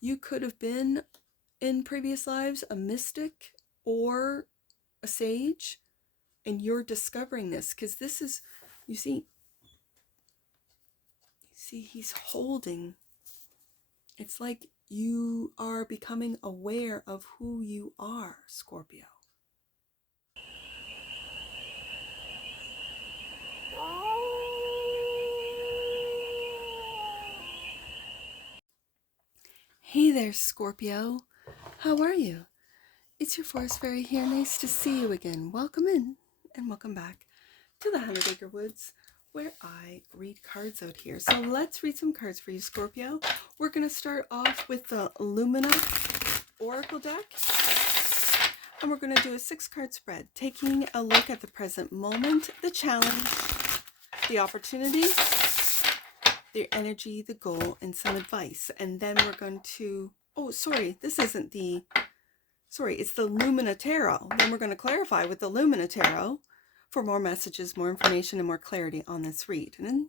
You could have been in previous lives a mystic or a sage, and you're discovering this because this is, you see, he's holding. It's like you are becoming aware of who you are, Scorpio. Hey there, Scorpio. How are you? It's your forest fairy here. Nice to see you again. Welcome in and welcome back to the 100 Acre Woods, where I read cards out here. So let's read some cards for you, Scorpio. We're going to start off with the LUMINA Oracle deck. And we're going to do a 6-card spread, taking a look at the present moment, the challenge, the opportunity, the energy, the goal, and some advice. And then we're going to, it's the LUMINA Tarot. Then we're going to clarify with the LUMINA Tarot for more messages, more information, and more clarity on this read. And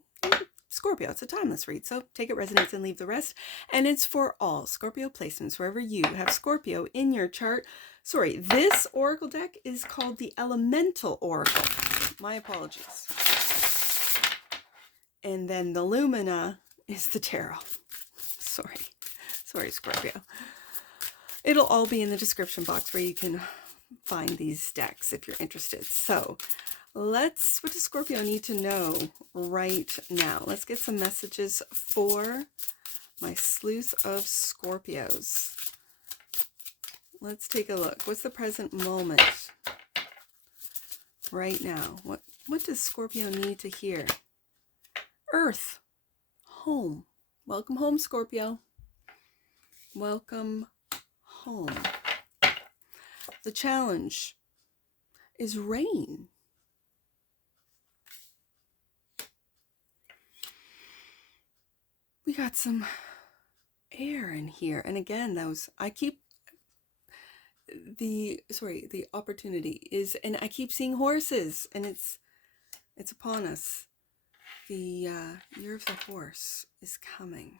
Scorpio, it's a timeless read, so take it, resonates, and leave the rest. And it's for all Scorpio placements, wherever you have Scorpio in your chart. This Oracle deck is called the Elemental Oracle. My apologies. And then the Lumina is the Tarot. Sorry, Scorpio. It'll all be in the description box where you can find these decks if you're interested. So what does Scorpio need to know right now? Let's get some messages for my sleuth of Scorpios. Let's take a look. What's the present moment right now? What does Scorpio need to hear? Earth. Home. Welcome home, Scorpio. Welcome home. The challenge is rain. We got some air in here. And again, the opportunity is, and I keep seeing horses, and it's upon us. The year of the horse is coming,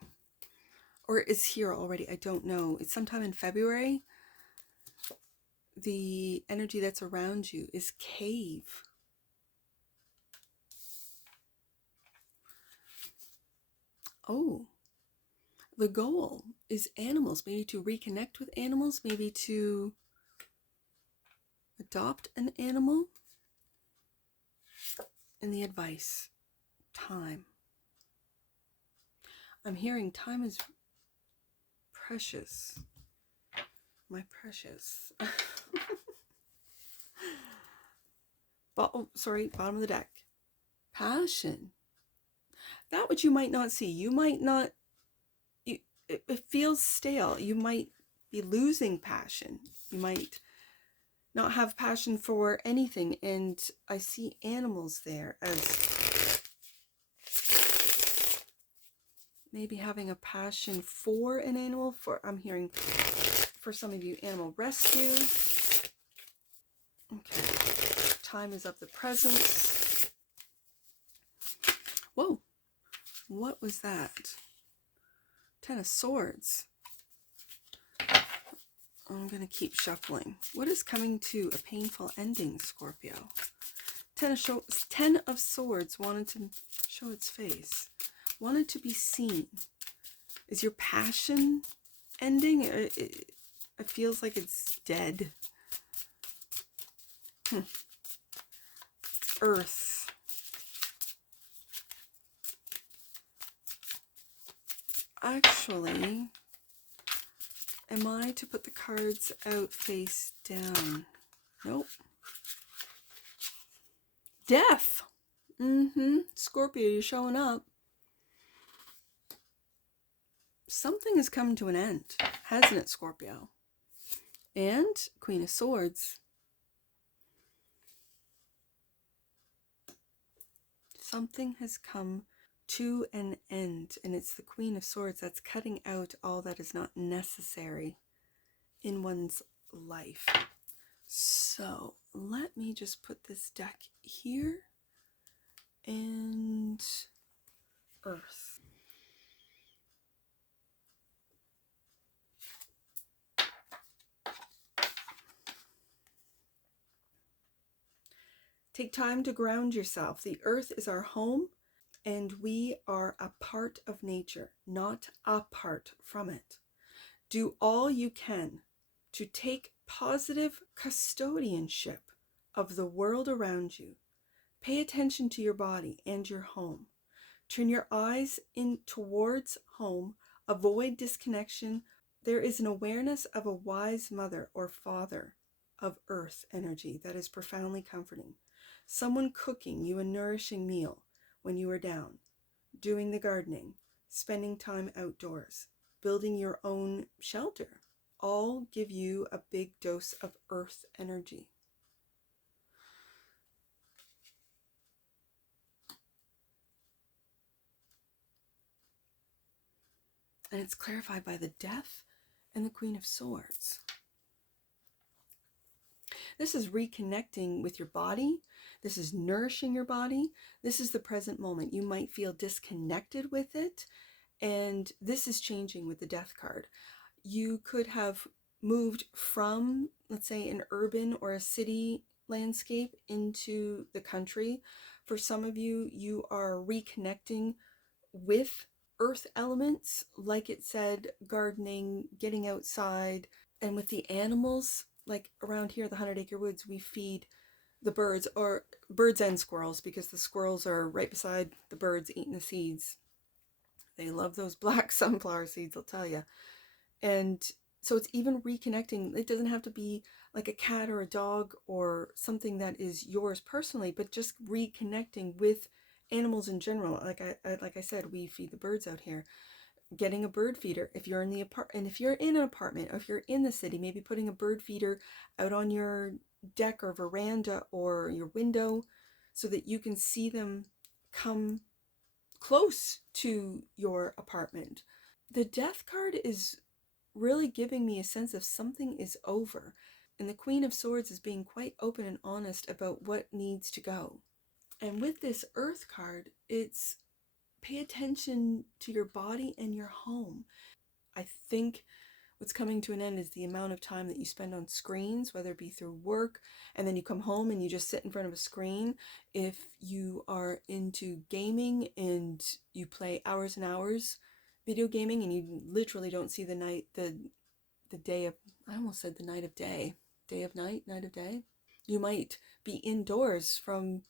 or is here already. I don't know. It's sometime in February. The energy that's around you is cave. Oh, the goal is animals, maybe to reconnect with animals, maybe to adopt an animal. And the advice, time. I'm hearing time is precious. My precious. Bottom of the deck. Passion. That which you might not see. You might not, it feels stale. You might be losing passion. You might not have passion for anything. And I see animals there as maybe having a passion for an animal. I'm hearing for some of you, animal rescue. Okay. Time is of the present. Whoa. What was that? 10 of Swords. I'm going to keep shuffling. What is coming to a painful ending, Scorpio? 10 of Swords wanted to show its face. Wanted to be seen. Is your passion ending? It feels like it's dead. Earth. Actually, am I to put the cards out face down? Nope. Death. Scorpio, you're showing up. Something has come to an end, hasn't it, Scorpio? And Queen of Swords. Something has come to an end, and it's the Queen of Swords that's cutting out all that is not necessary in one's life. So let me just put this deck here, and Earth. Take time to ground yourself. The earth is our home, and we are a part of nature, not apart from it. Do all you can to take positive custodianship of the world around you. Pay attention to your body and your home. Turn your eyes in towards home. Avoid disconnection. There is an awareness of a wise mother or father of earth energy that is profoundly comforting. Someone cooking you a nourishing meal when you are down, doing the gardening, spending time outdoors, building your own shelter, all give you a big dose of earth energy. And it's clarified by the Death and the Queen of Swords. This is reconnecting with your body. This is nourishing your body. This is the present moment. You might feel disconnected with it, and this is changing with the Death card. You could have moved from, let's say, an urban or a city landscape into the country. For some of you, you are reconnecting with earth elements, like it said, gardening, getting outside, and with the animals. Like around here, the 100-acre woods, we feed the birds, or birds and squirrels, because the squirrels are right beside the birds eating the seeds. They love those black sunflower seeds, I'll tell you. And so it's even reconnecting. It doesn't have to be like a cat or a dog or something that is yours personally, but just reconnecting with animals in general. Like I said, we feed the birds out here. Getting a bird feeder if you're in the apartment, and if you're in an apartment, or if you're in the city, maybe putting a bird feeder out on your deck or veranda or your window so that you can see them come close to your apartment. The Death card is really giving me a sense of something is over. And the Queen of Swords is being quite open and honest about what needs to go. And with this Earth card, it's pay attention to your body and your home. I think what's coming to an end is the amount of time that you spend on screens, whether it be through work, and then you come home and you just sit in front of a screen. If you are into gaming and you play hours and hours video gaming, and you literally don't see the day of, I almost said the night of day, day of night, night of day. You might be indoors from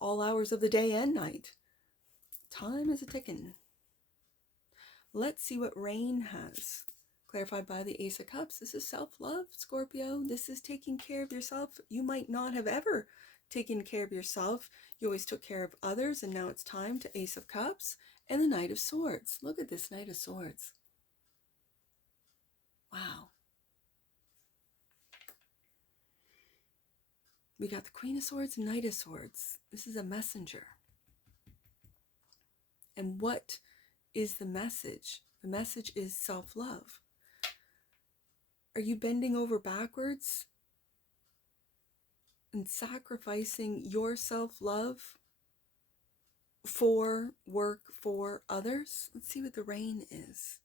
all hours of the day and night. Time is a ticking. Let's see what Rain has. Clarified by the Ace of Cups. This is self-love, Scorpio. This is taking care of yourself. You might not have ever taken care of yourself. You always took care of others, and now it's time to Ace of Cups and the Knight of Swords. Look at this Knight of Swords. Wow. We got the Queen of Swords and Knight of Swords. This is a messenger. And what is the message? The message is self-love. Are you bending over backwards and sacrificing your self-love for work for others? Let's see what the Rain is.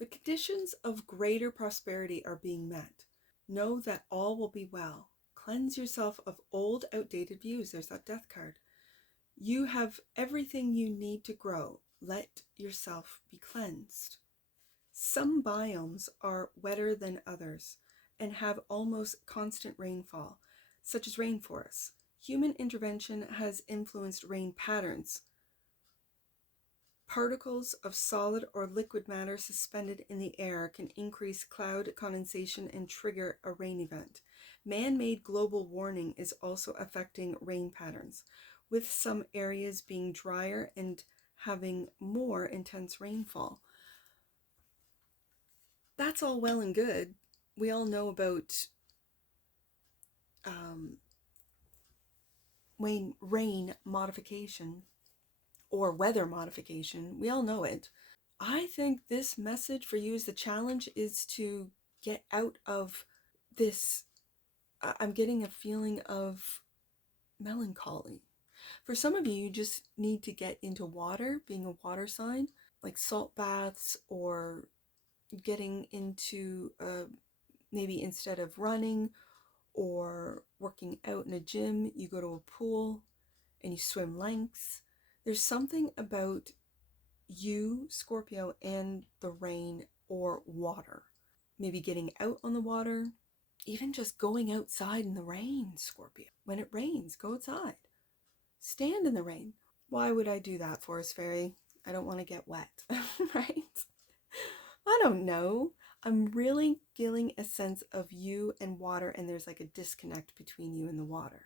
The conditions of greater prosperity are being met. Know that all will be well. Cleanse yourself of old, outdated views. There's that Death card. You have everything you need to grow. Let yourself be cleansed. Some biomes are wetter than others and have almost constant rainfall, such as rainforests. Human intervention has influenced rain patterns. Particles of solid or liquid matter suspended in the air can increase cloud condensation and trigger a rain event. Man-made global warming is also affecting rain patterns, with some areas being drier and having more intense rainfall. That's all well and good. We all know about rain modification or weather modification. We all know it. I think this message for you, as the challenge, is to get out of this. I'm getting a feeling of melancholy. For some of you, you just need to get into water, being a water sign, like salt baths, or getting into maybe instead of running or working out in a gym, you go to a pool and you swim lengths. There's something about you, Scorpio, and the rain or water. Maybe getting out on the water, even just going outside in the rain, Scorpio. When it rains, go outside. Stand in the rain. Why would I do that, Forest Fairy? I don't want to get wet, right? I don't know. I'm really feeling a sense of you and water, and there's like a disconnect between you and the water.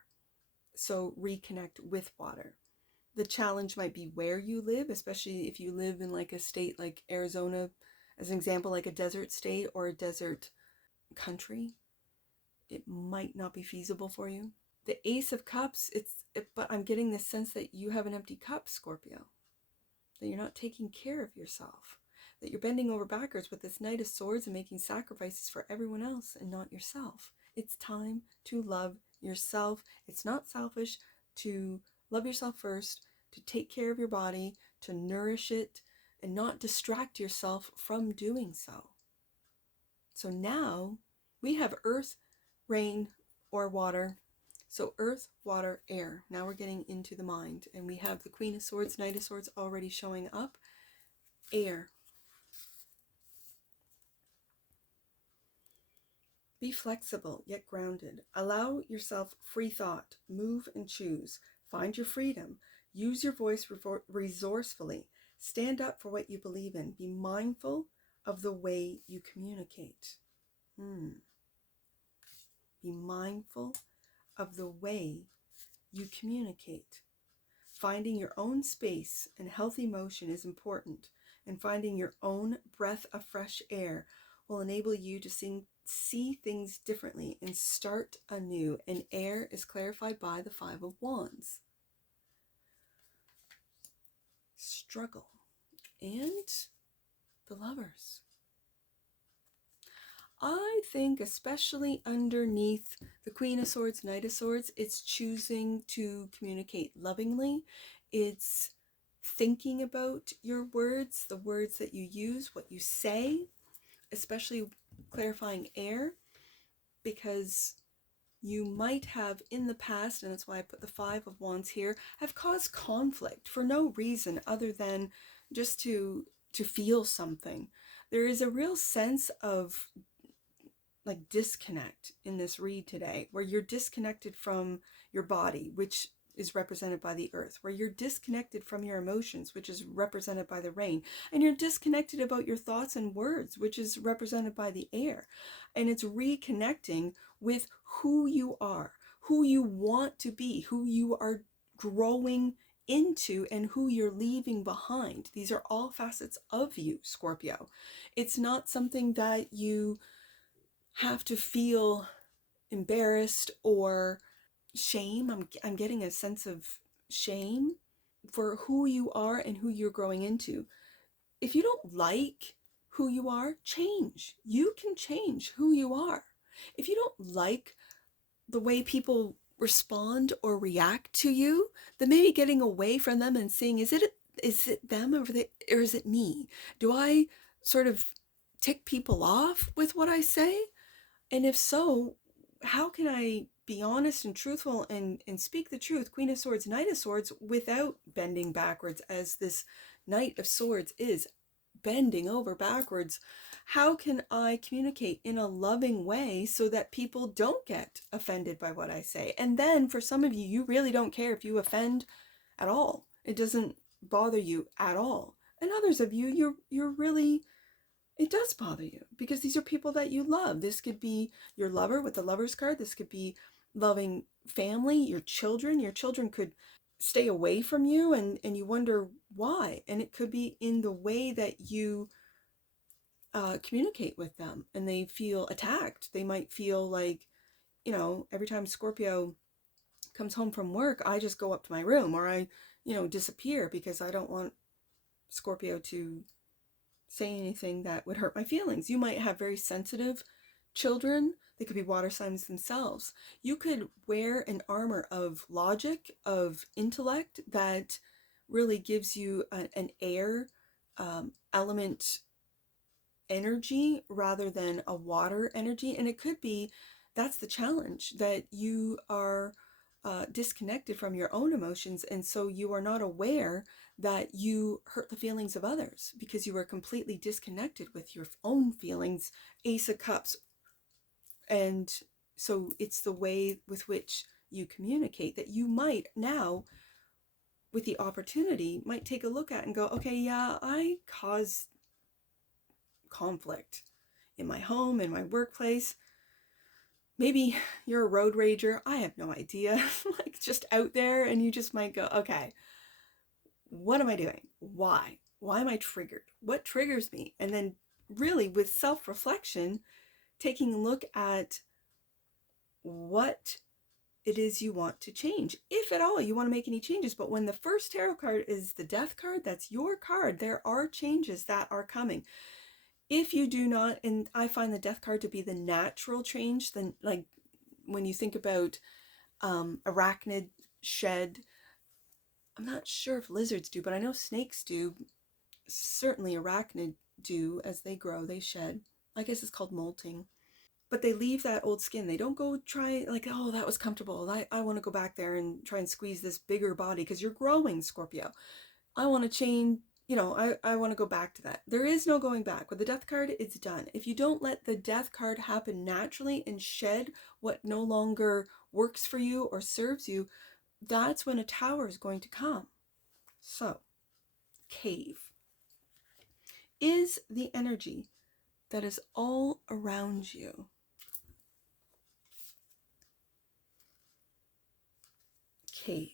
So reconnect with water. The challenge might be where you live, especially if you live in like a state like Arizona, as an example, like a desert state or a desert country. It might not be feasible for you. The Ace of Cups, but I'm getting this sense that you have an empty cup, Scorpio. That you're not taking care of yourself. That you're bending over backwards with this Knight of Swords and making sacrifices for everyone else and not yourself. It's time to love yourself. It's not selfish to love yourself first, to take care of your body, to nourish it, and not distract yourself from doing so. So now we have earth, rain, or water. So earth, water, air. Now we're getting into the mind. And we have the Queen of Swords, Knight of Swords already showing up. Air. Be flexible, yet grounded. Allow yourself free thought. Move and choose. Find your freedom. Use your voice resourcefully. Stand up for what you believe in. Be mindful of the way you communicate. Be mindful of the way you communicate. Finding your own space and healthy motion is important, and finding your own breath of fresh air will enable you to see things differently and start anew. And air is clarified by the Five of Wands. Struggle. And the Lovers. I think especially underneath the Queen of Swords, Knight of Swords, it's choosing to communicate lovingly. It's thinking about your words, the words that you use, what you say, especially clarifying air, because you might have in the past, and that's why I put the Five of Wands here, have caused conflict for no reason other than just to feel something. There is a real sense of like disconnect in this read today, where you're disconnected from your body, which is represented by the earth, where you're disconnected from your emotions, which is represented by the rain, and you're disconnected about your thoughts and words, which is represented by the air. And it's reconnecting with who you are, who you want to be, who you are growing into, and who you're leaving behind. These are all facets of you, Scorpio. It's not something that you have to feel embarrassed or shame. I'm getting a sense of shame for who you are and who you're growing into. If you don't like who you are, change. You can change who you are. If you don't like the way people respond or react to you, then maybe getting away from them and seeing, is it them or is it me? Do I sort of tick people off with what I say? And if so, how can I be honest and truthful and speak the truth, Queen of Swords, Knight of Swords, without bending backwards, as this Knight of Swords is bending over backwards? How can I communicate in a loving way so that people don't get offended by what I say? And then for some of you, you really don't care if you offend at all. It doesn't bother you at all. And others of you, you're really... it does bother you because these are people that you love. This could be your lover with the Lover's card. This could be loving family, your children. Your children could stay away from you and you wonder why. And it could be in the way that you communicate with them and they feel attacked. They might feel like, every time Scorpio comes home from work, I just go up to my room or I, disappear because I don't want Scorpio to say anything that would hurt my feelings. You might have very sensitive children. They could be water signs themselves. You could wear an armor of logic, of intellect that really gives you an air element energy rather than a water energy. And it could be that's the challenge, that you are disconnected from your own emotions, and so you are not aware that you hurt the feelings of others because you are completely disconnected with your own feelings. Ace of Cups. And so it's the way with which you communicate that you might now, with the opportunity, might take a look at and go, okay, yeah, I caused conflict in my home, in my workplace. Maybe you're a road rager. I have no idea. Like, just out there, and you just might go, okay, what am I doing? Why? Why am I triggered? What triggers me? And then really with self-reflection, taking a look at what it is you want to change, if at all you want to make any changes. But when the first tarot card is the Death card, that's your card. There are changes that are coming. If you do not, and I find the Death card to be the natural change, then like when you think about arachnid shed, I'm not sure if lizards do, but I know snakes do. Certainly arachnid do. As they grow, they shed. I guess it's called molting. But they leave that old skin. They don't go try like, oh, that was comfortable. I want to go back there and try and squeeze this bigger body, because you're growing, Scorpio. I want to change, I want to go back to that. There is no going back. With the Death card, it's done. If you don't let the Death card happen naturally and shed what no longer works for you or serves you, that's when a Tower is going to come. So, cave is the energy that is all around you. Cave.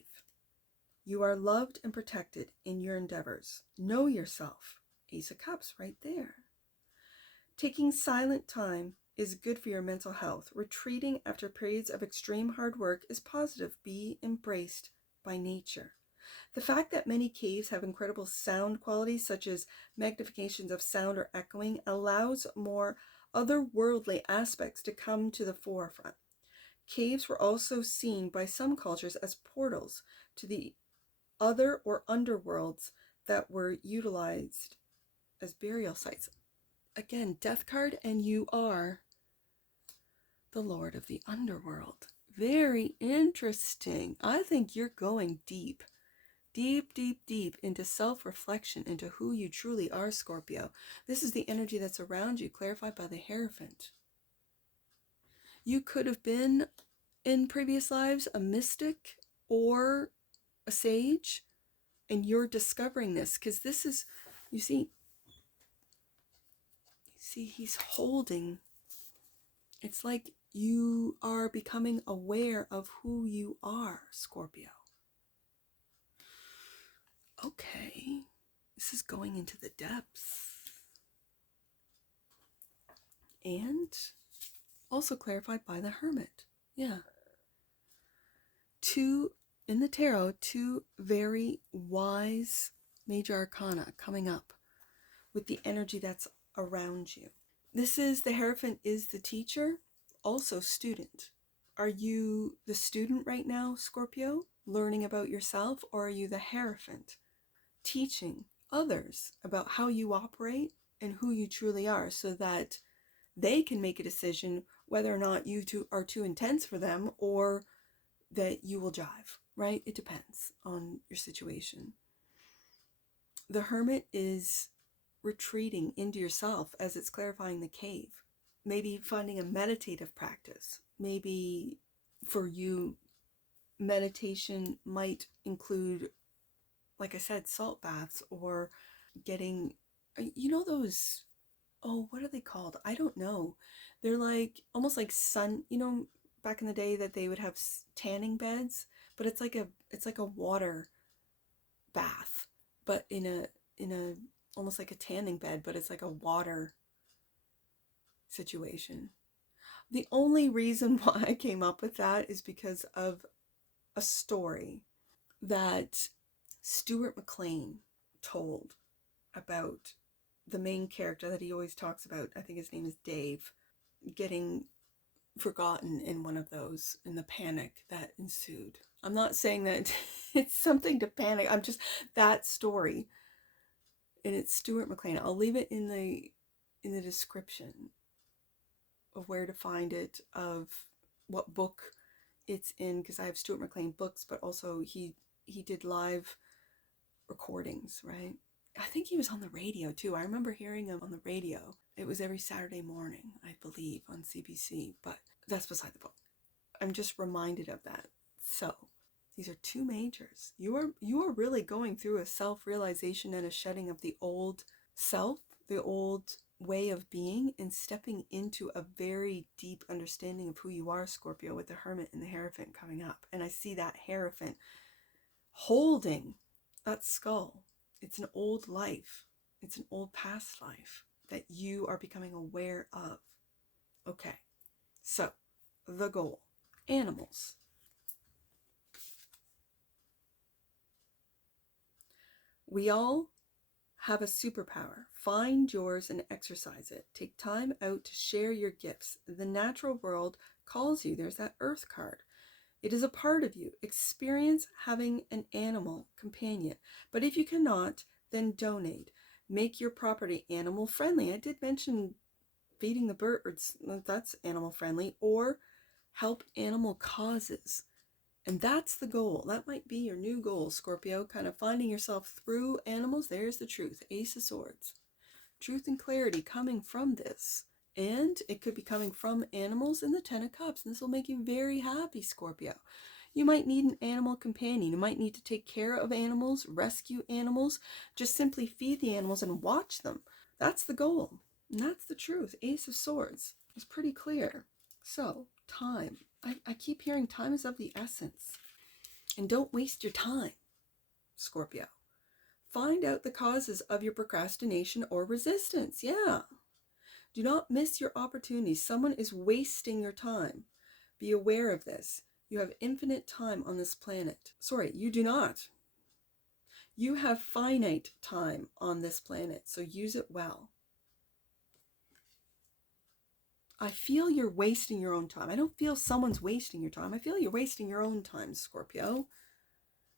You are loved and protected in your endeavors. Know yourself. Ace of Cups right there. Taking silent time is good for your mental health. Retreating after periods of extreme hard work is positive. Be embraced by nature. The fact that many caves have incredible sound qualities, such as magnifications of sound or echoing, allows more otherworldly aspects to come to the forefront. Caves were also seen by some cultures as portals to the other or underworlds that were utilized as burial sites. Again, Death card, and you are the Lord of the Underworld. Very interesting. I think you're going deep, deep, deep, deep into self-reflection, into who you truly are, Scorpio. This is the energy that's around you, clarified by the Hierophant. You could have been, in previous lives, a mystic or a sage, and you're discovering this, because this is, you see, he's holding, it's like you are becoming aware of who you are, Scorpio. Okay, this is going into the depths. And also clarified by the Hermit. Yeah. In the tarot, two very wise major arcana coming up with the energy that's around you. This is, the Hierophant is the teacher, also student. Are you the student right now, Scorpio, learning about yourself, or are you the Hierophant, teaching others about how you operate and who you truly are, so that they can make a decision whether or not you two are too intense for them, or that you will jive, right? It depends on your situation. The Hermit is retreating into yourself, as it's clarifying the cave. Maybe finding a meditative practice. Maybe for you, meditation might include, like I said, salt baths, or getting, those, oh, what are they called? I don't know. They're like, almost like sun, back in the day that they would have tanning beds, but it's like a water bath, but in a almost like a tanning bed, but it's like a water situation. The only reason why I came up with that is because of a story that Stuart McLean told about the main character that he always talks about. I think his name is Dave, getting forgotten in one of those, in the panic that ensued. I'm not saying that it's something to panic. I'm just, that story, and it's Stuart McLean. I'll leave it in the description. of where to find it, of what book it's in, because I have Stuart McLean books, but also he did live recordings, right? I think he was on the radio too. I remember hearing him on the radio. It was every Saturday morning, I believe, on CBC, but that's beside the point. I'm just reminded of that. So these are two majors. You are really going through a self-realization and a shedding of the old self, the old way of being, and stepping into a very deep understanding of who you are, Scorpio, with the Hermit and the Hierophant coming up. And I see that Hierophant holding that skull. It's an old life. It's an old past life that you are becoming aware of. Okay, so the goal. Animals. We all have a superpower. Find yours and exercise it. Take time out to share your gifts. The natural world calls you. There's that Earth card. It is a part of you. Experience having an animal companion. But if you cannot, then donate. Make your property animal friendly. I did mention feeding the birds. That's animal friendly. Or help animal causes. And that's the goal. That might be your new goal, Scorpio. Kind of finding yourself through animals. There's the truth. Ace of Swords. Truth and clarity coming from this. And it could be coming from animals in the Ten of Cups. And this will make you very happy, Scorpio. You might need an animal companion. You might need to take care of animals, rescue animals, just simply feed the animals and watch them. That's the goal. And that's the truth. Ace of Swords is pretty clear. So, time. I keep hearing time is of the essence. And don't waste your time, Scorpio. Find out the causes of your procrastination or resistance. Yeah. Do not miss your opportunities. Someone is wasting your time. Be aware of this. You have infinite time on this planet. Sorry, you do not. You have finite time on this planet, so use it well. I feel you're wasting your own time. I don't feel someone's wasting your time. I feel you're wasting your own time, Scorpio.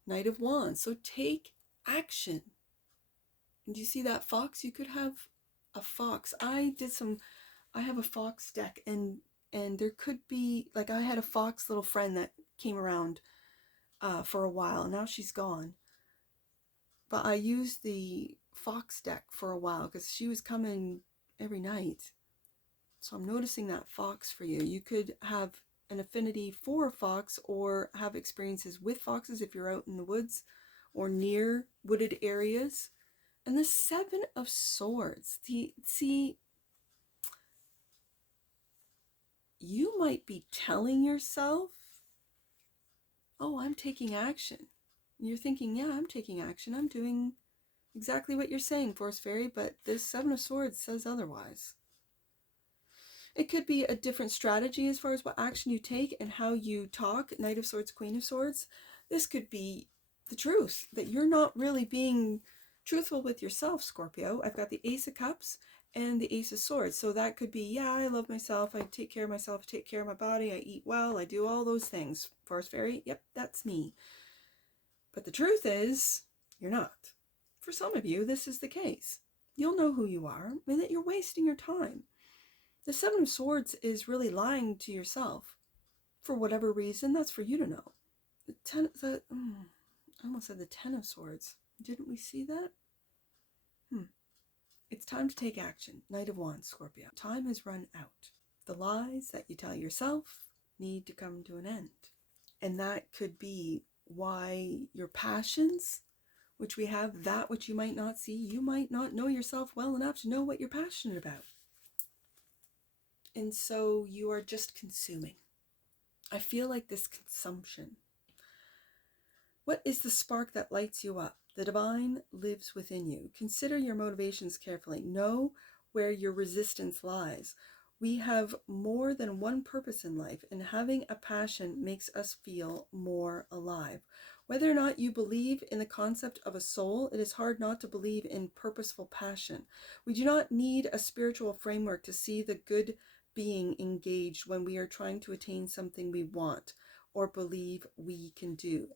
Knight of Wands. So take action. And do you see that fox? You could have a fox. I have a fox deck, and there could be, like, I had a fox little friend that came around for a while. Now she's gone. But I used the fox deck for a while because she was coming every night. So I'm noticing that fox for you. You could have an affinity for a fox or have experiences with foxes if you're out in the woods or near wooded areas. And the Seven of Swords. See, you might be telling yourself, oh, I'm taking action. And you're thinking, yeah, I'm taking action. I'm doing exactly what you're saying, Forest Fairy, but this Seven of Swords says otherwise. It could be a different strategy as far as what action you take and how you talk. Knight of Swords, Queen of Swords. This could be the truth, that you're not really being truthful with yourself, Scorpio. I've got the Ace of Cups and the Ace of Swords. So that could be, yeah, I love myself. I take care of myself. I take care of my body. I eat well. I do all those things. Forest Fairy, yep, that's me. But the truth is, you're not. For some of you, this is the case. You'll know who you are and that you're wasting your time. The Seven of Swords is really lying to yourself. For whatever reason, that's for you to know. I almost said the Ten of Swords. Didn't we see that? It's time to take action. Knight of Wands, Scorpio. Time has run out. The lies that you tell yourself need to come to an end. And that could be why your passions, which we have, that which you might not see, you might not know yourself well enough to know what you're passionate about. And so you are just consuming. I feel like this consumption. What is the spark that lights you up? The divine lives within you. Consider your motivations carefully. Know where your resistance lies. We have more than one purpose in life, and having a passion makes us feel more alive. Whether or not you believe in the concept of a soul, it is hard not to believe in purposeful passion. We do not need a spiritual framework to see the good being engaged when we are trying to attain something we want or believe we can do.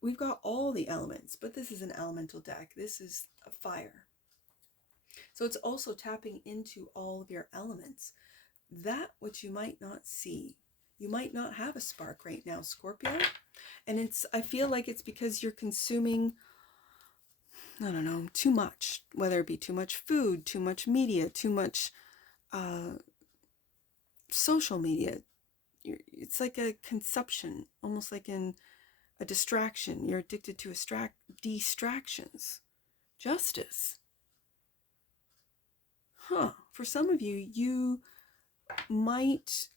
We've got all the elements, but this is an elemental deck. This is a fire. So it's also tapping into all of your elements. that which you might not see. You might not have a spark right now, Scorpio. And I feel like it's because you're consuming, I don't know, too much, whether it be too much food, too much media, too much social media. It's like a consumption, almost like in a distraction. You're addicted to distractions. Justice. For some of you, you might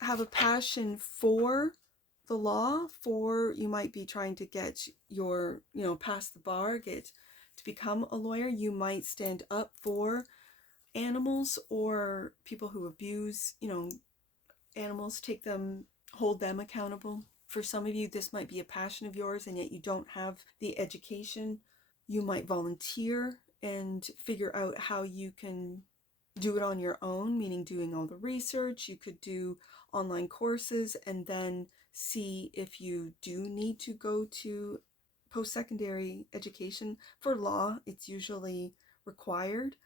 have a passion for the law, you might be trying to get your, pass the bar, get to become a lawyer. You might stand up for animals or people who abuse, animals, hold them accountable. For some of you, this might be a passion of yours, and yet you don't have the education. You might volunteer and figure out how you can do it on your own, meaning doing all the research. You could do online courses and then see if you do need to go to post-secondary education. For law, it's usually required.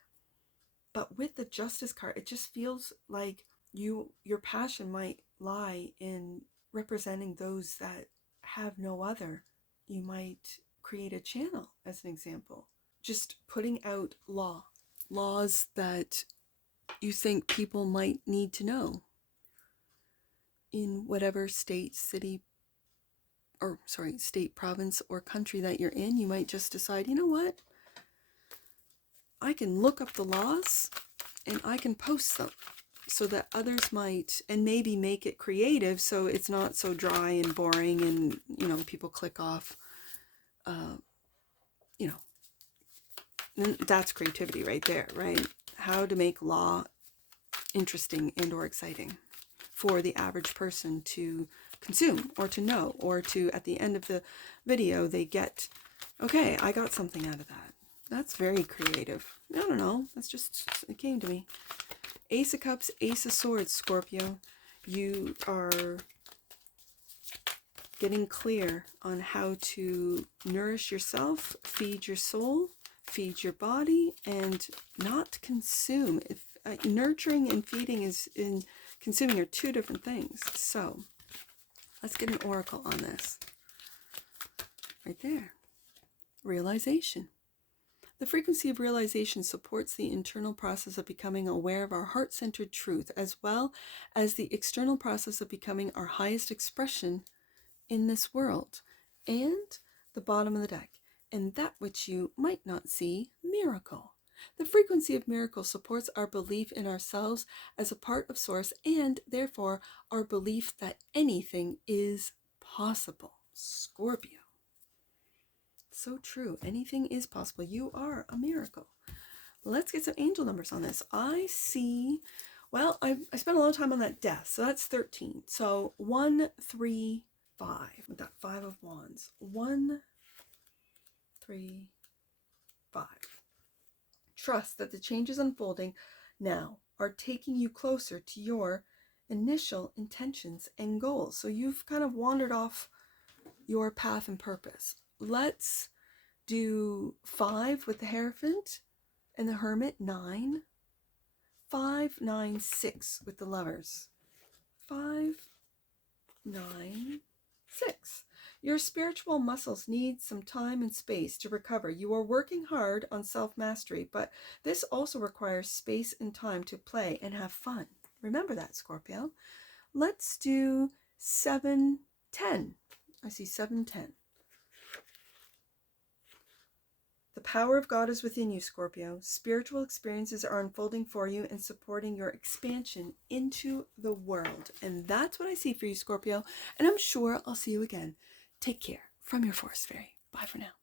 But with the Justice card, it just feels like your passion might lie in representing those that have no other. You might create a channel, as an example. Just putting out laws that you think people might need to know in whatever state, province, or country that you're in. You might just decide, you know what? I can look up the laws and I can post them so that others might, and maybe make it creative so it's not so dry and boring and, people click off. That's creativity right there, right? How to make law interesting and or exciting for the average person to consume or to know, or to, at the end of the video, they get, okay, I got something out of that. That's very creative. I don't know. It came to me. Ace of Cups, Ace of Swords, Scorpio. You are getting clear on how to nourish yourself, feed your soul, feed your body, and not consume. Nurturing and feeding and consuming are two different things. So let's get an oracle on this. Right there. Realization. The frequency of realization supports the internal process of becoming aware of our heart-centered truth, as well as the external process of becoming our highest expression in this world. And the bottom of the deck. And that which you might not see, miracle. The frequency of miracle supports our belief in ourselves as a part of Source, and therefore our belief that anything is possible. Scorpio. So true. Anything is possible. You are a miracle. Let's get some angel numbers on this. I see, well, I spent a lot of time on that death, so that's 13. So 1, 3, 5, with that 5 of wands. 1, 3, 5. Trust that the changes unfolding now are taking you closer to your initial intentions and goals. So you've kind of wandered off your path and purpose. Let's do 5 with the Hierophant and the Hermit, 9. 5, 9, 6 with the Lovers. 5, 9, 6. Your spiritual muscles need some time and space to recover. You are working hard on self-mastery, but this also requires space and time to play and have fun. Remember that, Scorpio. Let's do 7, 10. I see 7, 10. The power of God is within you, Scorpio. Spiritual experiences are unfolding for you and supporting your expansion into the world. And that's what I see for you, Scorpio. And I'm sure I'll see you again. Take care from your Forest Fairy. Bye for now.